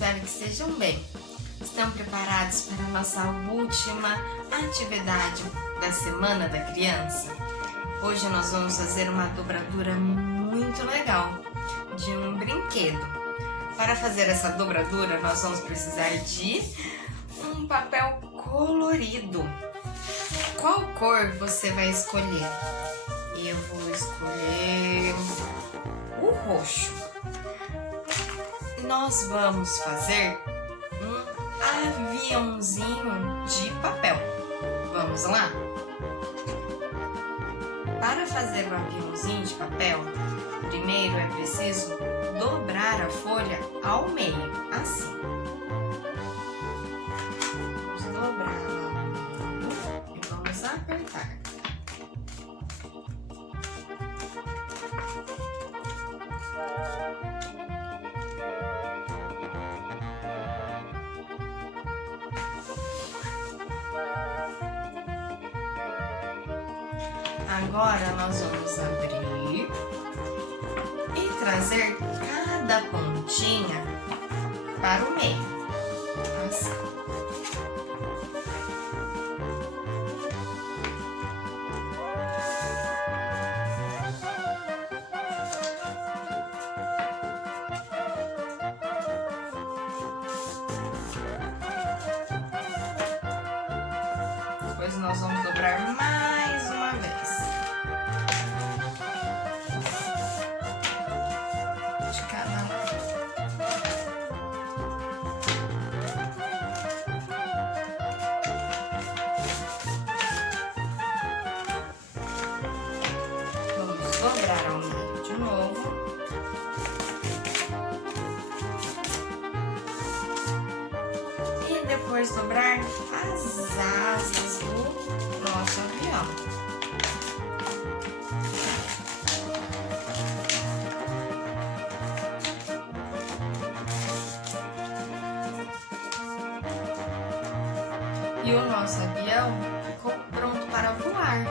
espero que estejam bem. Estão preparados para a nossa última atividade da Semana da Criança? Hoje nós vamos fazer uma dobradura muito legal de um brinquedo. Para fazer essa dobradura, nós vamos precisar de um papel colorido. Qual cor você vai escolher? Eu vou escolher o roxo. Nós vamos fazer um aviãozinho de papel. Vamos lá? Para fazer o aviãozinho de papel, primeiro é preciso dobrar a folha ao meio, assim. Vamos dobrar ao meio e vamos apertar. Agora nós vamos abrir e trazer cada pontinha para o meio, assim. Depois nós vamos dobrar mais uma vez. De cada lado. Vamos dobrar ao meio de novo. E depois dobrar as asas do nosso avião. E o nosso avião ficou pronto para voar.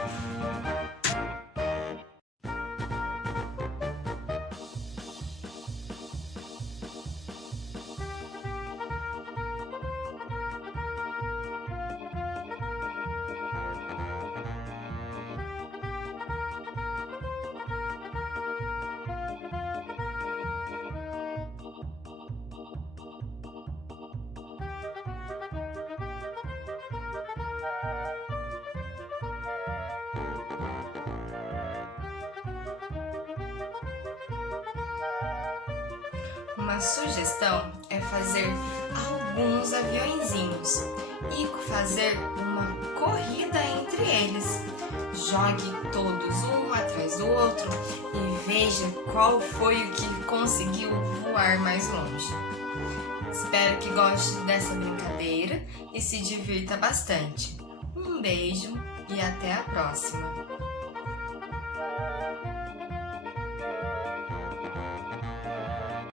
Uma sugestão é fazer alguns aviõezinhos e fazer uma corrida entre eles. Jogue todos um atrás do outro e veja qual foi o que conseguiu voar mais longe. Espero que goste dessa brincadeira e se divirta bastante. Um beijo e até a próxima!